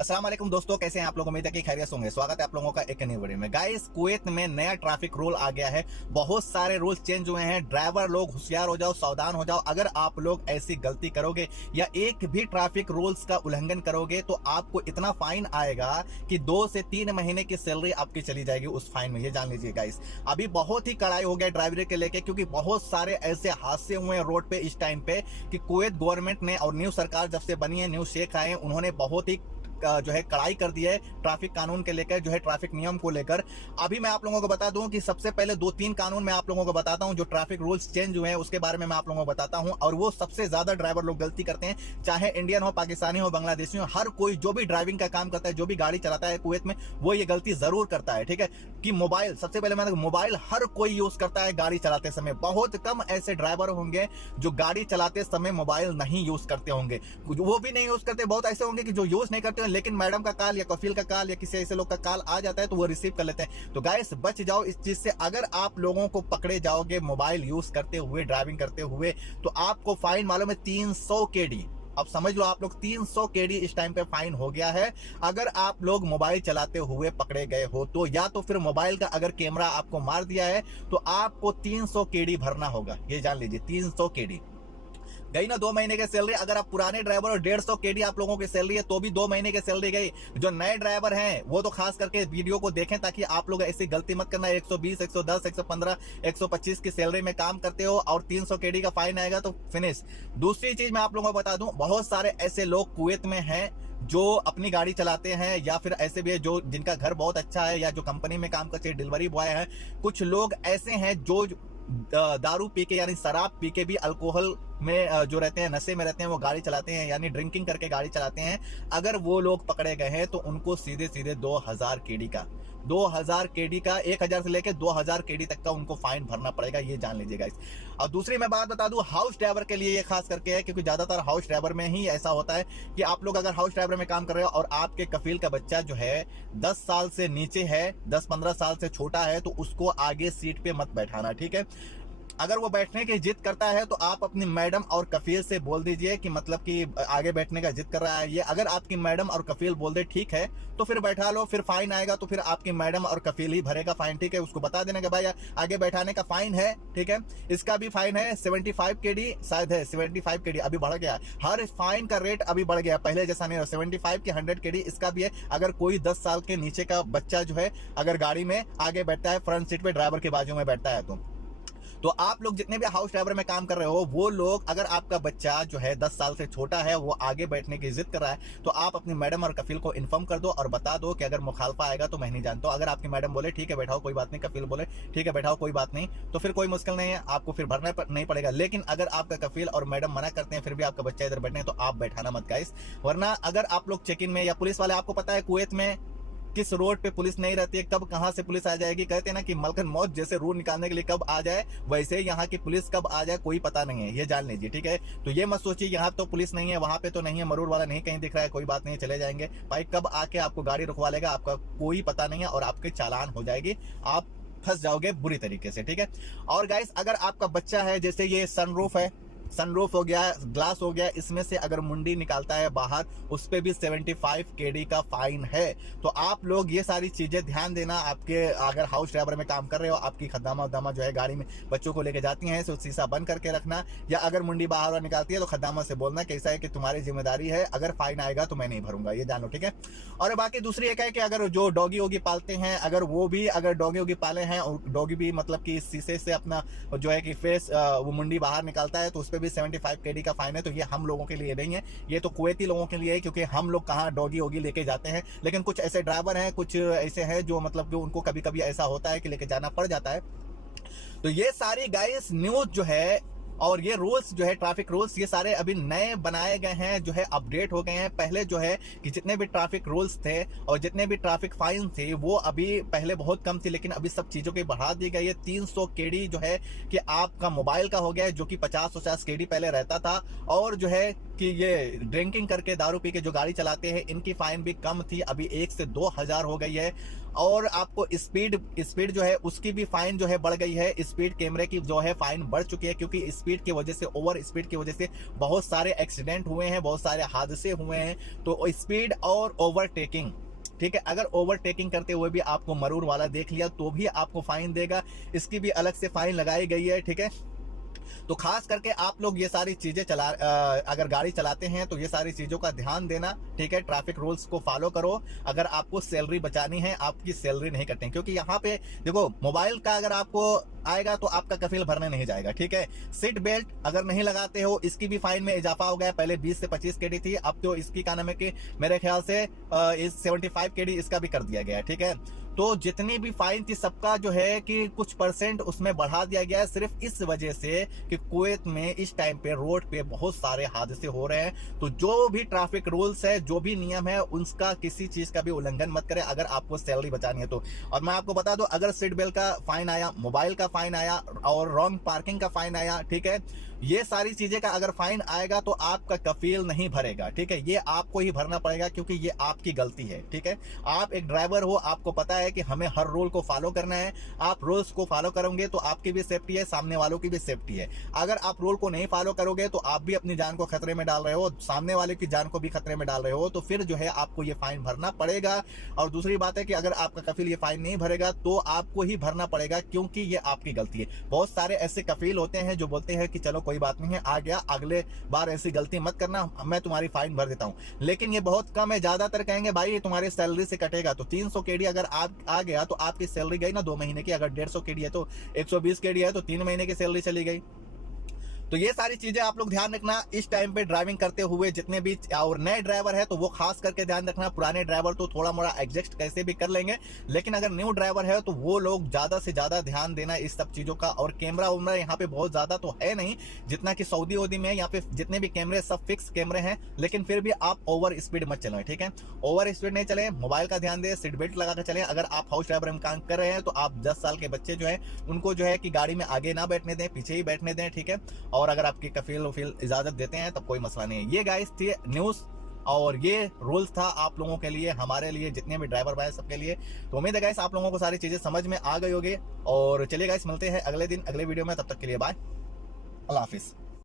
अस्सलाम वालेकुम दोस्तों, कैसे हैं आप लोग। उम्मीद है कि खैरियत होंगे। स्वागत है आप लोगों का एक नई वीडियो में। गाइस, कुवैत में नया ट्रैफिक रूल आ गया है। बहुत सारे रूल्स चेंज हुए हैं। ड्राइवर लोग होशियार हो जाओ, सावधान हो जाओ। अगर आप लोग ऐसी गलती करोगे या एक भी ट्रैफिक रूल्स का उल्लंघन करोगे तो आपको इतना फाइन आएगा कि 2 से 3 महीने की सैलरी आपकी चली जाएगी उस फाइन में। ये जान लीजिए गाइस, अभी बहुत ही कड़ाई हो गया ड्राइवरी के लेके, क्योंकि बहुत सारे ऐसे हादसे हुए हैं रोड पे इस टाइम पे कि कुवैत गवर्नमेंट ने और न्यू सरकार जब से बनी है, न्यू शेख आए हैं, उन्होंने बहुत ही जो है कड़ाई कर दी है ट्रैफिक कानून के लेकर, जो है ट्रैफिक नियम को लेकर। अभी मैं आप लोगों को बता दूं कि सबसे पहले 2-3 कानून मैं आप लोगों को बताता हूं जो ट्रैफिक रूल्स चेंज हुए हैं, उसके बारे में मैं आप लोगों को बताता हूं। और वो सबसे ज्यादा ड्राइवर लोग गलती करते हैं, चाहे इंडियन हो, पाकिस्तानी हो, बांग्लादेशी हो, हर कोई जो भी ड्राइविंग का काम करता है, जो भी गाड़ी चलाता है कुवैत में, वो ये गलती जरूर करता है। ठीक है कि मोबाइल, सबसे पहले मैंने मोबाइल हर कोई यूज करता है गाड़ी चलाते समय। बहुत कम ऐसे ड्राइवर होंगे जो गाड़ी चलाते समय मोबाइल नहीं यूज करते होंगे। वो भी नहीं यूज करते, बहुत ऐसे होंगे कि जो यूज नहीं करते, लेकिन मैडम का या कफील का कॉल या किसी ऐसे लोग का कॉल आ जाता है तो वो रिसीव कर लेते हैं। तो गाइस, बच जाओ इस चीज से। अगर आप लोगों को पकड़े जाओगे मोबाइल यूज करते हुए, ड्राइविंग करते हुए, तो आपको फाइन मालूम है 300 केडी। अब समझ लो आप लोग, 300 केडी इस टाइम पे फाइन हो गया है अगर आप लोग मोबाइल चलाते हुए पकड़े गए हो तो। या तो फिर मोबाइल का अगर कैमरा आपको मार दिया है तो आपको 300 केडी भरना होगा। ये जान लीजिए, 300 केडी गई ना 2 महीने की सैलरी। अगर आप पुराने ड्राइवर और 150 केडी आप लोगों की सैलरी है तो भी 2 महीने की सैलरी गई। जो नए ड्राइवर हैं वो तो खास करके वीडियो को देखें ताकि आप लोग ऐसी गलती मत करना। 120, 110, 115, 125 की सैलरी में काम करते हो और 300 केडी का फाइन आएगा तो फिनिश। दूसरी चीज मैं आप लोगों को बता दूं, बहुत सारे ऐसे लोग कुवैत में हैं जो अपनी गाड़ी चलाते हैं, या फिर ऐसे भी है जो जिनका घर बहुत अच्छा है, या जो कंपनी में काम करते हैं, डिलीवरी बॉय है। कुछ लोग ऐसे हैं जो दारू पी के यानी शराब पी के भी, अल्कोहल में जो रहते हैं, नशे में रहते हैं, वो गाड़ी चलाते हैं, यानी ड्रिंकिंग करके गाड़ी चलाते हैं। अगर वो लोग पकड़े गए हैं तो उनको सीधे सीधे 2000 केडी का 1000 से लेकर 2000 केडी तक का उनको फाइन भरना पड़ेगा। ये जान लीजिएगा इस। और दूसरी मैं बात बता दूं, हाउस ड्राइवर के लिए ये खास करके है, क्योंकि ज्यादातर हाउस ड्राइवर में ही ऐसा होता है कि आप लोग अगर हाउस ड्राइवर में काम कर रहे हो और आपके कफील का बच्चा जो है 10 साल से नीचे है, 10-15 साल से छोटा है, तो उसको आगे सीट पे मत बैठाना। ठीक है, अगर वो बैठने की जिद करता है तो आप अपनी मैडम और कफील से बोल दीजिए कि मतलब कि आगे बैठने का जिद कर रहा है ये। अगर आपकी मैडम और कफील बोल दे ठीक है तो फिर बैठा लो। फिर फाइन आएगा तो फिर आपकी मैडम और कफील ही भरेगा फाइन। ठीक है, उसको बता देना कि भाई आगे बैठाने का फाइन है। ठीक है, इसका भी फाइन है 75 केडी, शायद है 75 केडी, अभी बढ़ गया। हर फाइन का रेट अभी बढ़ गया, पहले जैसा नहीं है। 75 की 100 केडी इसका भी है। अगर कोई 10 साल के नीचे का बच्चा जो है अगर गाड़ी में आगे बैठता है, फ्रंट सीट पे ड्राइवर के बाजू में बैठता है, तो आप लोग जितने भी हाउस ड्राइवर में काम कर रहे हो, वो लोग, अगर आपका बच्चा जो है 10 साल से छोटा है, वो आगे बैठने की जिद कर रहा है, तो आप अपनी मैडम और कफील को इन्फॉर्म कर दो और बता दो कि अगर मुखालफा आएगा तो मैं नहीं जानता हूं। अगर आपकी मैडम बोले ठीक है बैठाओ कोई बात नहीं, कफील बोले ठीक है बैठाओ कोई बात नहीं, तो फिर कोई मुश्किल नहीं है, आपको फिर भरना नहीं पड़ेगा। लेकिन अगर आपका कफील और मैडम मना करते हैं, फिर भी आपका बच्चा इधर बैठने, तो आप बैठाना मत गाइस। वरना अगर आप लोग चेक इन में या पुलिस वाले, आपको पता है कुवैत में किस रोड पे पुलिस नहीं रहती है, कब कहां से पुलिस आ जाएगी। कहते हैं ना कि मलकन मौत जैसे रूल निकालने के लिए कब आ जाए, वैसे यहाँ की पुलिस कब आ जाए कोई पता नहीं है। ये जान लीजिए। ठीक है, तो ये मत सोचिए यहाँ तो पुलिस नहीं है, वहां पे तो नहीं है, मरूर वाला नहीं कहीं दिख रहा है, कोई बात नहीं, चले जाएंगे। भाई कब आके आपको गाड़ी रुकवा लेगा आपका कोई पता नहीं है, और आपके चालान हो जाएगी, आप फंस जाओगे बुरी तरीके से। ठीक है, और गाइस, अगर आपका बच्चा है, जैसे ये सनरूफ है, सनरूफ हो गया, ग्लास हो गया, इसमें से अगर मुंडी निकालता है बाहर, उस पे भी 75 केडी का फाइन है। तो आप लोग ये सारी चीजें ध्यान देना। आपके अगर हाउस ड्राइवर में काम कर रहे हो, आपकी खद्दामा उद्दामा जो है गाड़ी में बच्चों को लेके जाती हैं, तो शीशा बंद करके रखना, या अगर मुंडी बाहर निकालती है तो खद्दामा से बोलना कैसा है कि तुम्हारी जिम्मेदारी है, अगर फाइन आएगा तो मैं नहीं भरूंगा। ये जानो। ठीक है, और बाकी दूसरी एक है कि अगर जो डॉगी वोगी पालते हैं, अगर वो भी अगर डॉगी वोगी पाले हैं और डॉगी भी मतलब कि शीशे से अपना जो है कि फेस वो मुंडी बाहर निकालता है, तो उस पर भी 75 केडी का फाइन है। तो ये हम लोगों के लिए नहीं है, ये तो कुवैती लोगों के लिए है, क्योंकि हम लोग कहाँ डॉगी वोगी लेके जाते हैं। लेकिन कुछ ऐसे ड्राइवर हैं, कुछ ऐसे हैं जो मतलब कि उनको कभी कभी ऐसा होता है कि लेके जाना पड़ जाता है। तो ये सारी गाइस न्यूज जो है और ये रूल्स जो है ट्रैफिक रूल्स, ये सारे अभी नए बनाए गए हैं, जो है अपडेट हो गए हैं। पहले जो है कि जितने भी ट्रैफिक रूल्स थे और जितने भी ट्रैफिक फाइन थे, वो अभी पहले बहुत कम थी, लेकिन अभी सब चीजों की बढ़ा दी गई है। 300 केडी जो है कि आपका मोबाइल का हो गया है, जो कि 50-50 केडी पहले रहता था। और जो है कि ये ड्रिंकिंग करके, दारू पी के जो गाड़ी चलाते हैं, इनकी फाइन भी कम थी, अभी 1 से 2000 हो गई है। और आपको स्पीड जो है उसकी भी फाइन जो है बढ़ गई है। स्पीड कैमरे की जो है फाइन बढ़ चुकी है, क्योंकि स्पीड की वजह से, ओवर स्पीड की वजह से बहुत सारे एक्सीडेंट हुए हैं, बहुत सारे हादसे हुए हैं। तो स्पीड और ओवरटेकिंग, ठीक है, अगर ओवरटेकिंग करते हुए भी आपको मरूर वाला देख लिया तो भी आपको फाइन देगा, इसकी भी अलग से फाइन लगाई गई है, ठीक है। तो खास करके आप लोग ये सारी चीजें अगर गाड़ी चलाते हैं तो ये सारी चीजों का ध्यान देना, ठीक है। ट्रैफिक रूल्स को फॉलो करो। अगर आपको सैलरी बचानी है, आपकी सैलरी नहीं कटें, क्योंकि यहाँ पे देखो मोबाइल का अगर आपको आएगा तो आपका कफील भरने नहीं जाएगा, ठीक है। सीट बेल्ट अगर नहीं लगाते हो, इसकी भी फाइन में इजाफा हो गया। पहले 20 से 25 केडी थी, अब तो इसकी क्या नाम है कि मेरे ख्याल से 75 केडी इसका भी कर दिया गया है, ठीक है। तो जितनी भी फाइन थी सबका जो है कि कुछ परसेंट उसमें बढ़ा दिया गया है, सिर्फ इस वजह से कि कुवैत में इस टाइम पे रोड पे बहुत सारे हादसे हो रहे हैं। तो जो भी ट्रैफिक रूल्स है, जो भी नियम है, उनका किसी चीज का भी उल्लंघन मत करें अगर आपको सैलरी बचानी है तो। और मैं आपको बता दूं, अगर सीट बेल्ट का फाइन आया, मोबाइल का फाइन आया और रॉन्ग पार्किंग का फाइन आया, ठीक है, ये सारी चीजें का अगर फाइन आएगा तो आपका कफील नहीं भरेगा, ठीक है। ये आपको ही भरना पड़ेगा क्योंकि ये आपकी गलती है, ठीक है। आप एक ड्राइवर हो, आपको पता है कि हमें हर रूल को फॉलो करना है। आप रूल्स को फॉलो करोगे तो आपकी भी सेफ्टी है, सामने वालों की भी सेफ्टी है। अगर आप रूल को नहीं फॉलो करोगे तो आप भी अपनी जान को खतरे में डाल रहे हो, सामने वाले की जान को भी खतरे में डाल रहे हो, तो फिर जो है आपको ये फाइन भरना पड़ेगा। और दूसरी बात है कि अगर आपका कफील ये फाइन नहीं भरेगा तो आपको ही भरना पड़ेगा, क्योंकि ये आपकी गलती है। बहुत सारे ऐसे कफील होते हैं जो बोलते हैं कि चलो कोई बात नहीं है, आ गया, अगले बार ऐसी गलती मत करना, मैं तुम्हारी फाइन भर देता हूं। लेकिन ये बहुत कम है। ज्यादातर कहेंगे भाई ये तुम्हारी सैलरी से कटेगा। तो 300 केडी अगर आप आ गया तो आपकी सैलरी गई ना 2 महीने की। अगर 150 केडी है तो 120 केडी है तो 3 महीने की सैलरी चली गई। तो ये सारी चीजें आप लोग ध्यान रखना इस टाइम पे ड्राइविंग करते हुए, जितने भी और नए ड्राइवर है तो वो खास करके ध्यान रखना। पुराने ड्राइवर तो थोड़ा मोड़ा एडजस्ट कैसे भी कर लेंगे, लेकिन अगर न्यू ड्राइवर है तो वो लोग ज्यादा से ज्यादा ध्यान देना इस सब चीजों का। और कैमरा उमरा यहाँ पे बहुत ज्यादा तो है नहीं जितना कि सऊदी वूदी में, यहाँ पे जितने भी कैमरे सब फिक्स कैमरे हैं, लेकिन फिर भी आप ओवर स्पीड मत चलें, ठीक है। ओवर स्पीड नहीं चले, मोबाइल का ध्यान दें, सीट बेल्ट लगा कर चलें। अगर आप हाउस ड्राइवर में काम कर रहे हैं तो आप 10 साल के बच्चे जो है उनको जो है कि गाड़ी में आगे ना बैठने दें, पीछे ही बैठने दें, ठीक है। और अगर आपकी कफील इजाजत देते हैं तब कोई मसला नहीं है। ये गाइस थी न्यूज और ये रूल्स था आप लोगों के लिए, हमारे लिए, जितने भी ड्राइवर भाई सबके लिए। तो उम्मीद है गाइस आप लोगों को सारी चीजें समझ में आ गई होगी। और चलिए गाइस मिलते हैं अगले दिन अगले वीडियो में, तब तक के लिए बाय, अल्लाह हाफिज।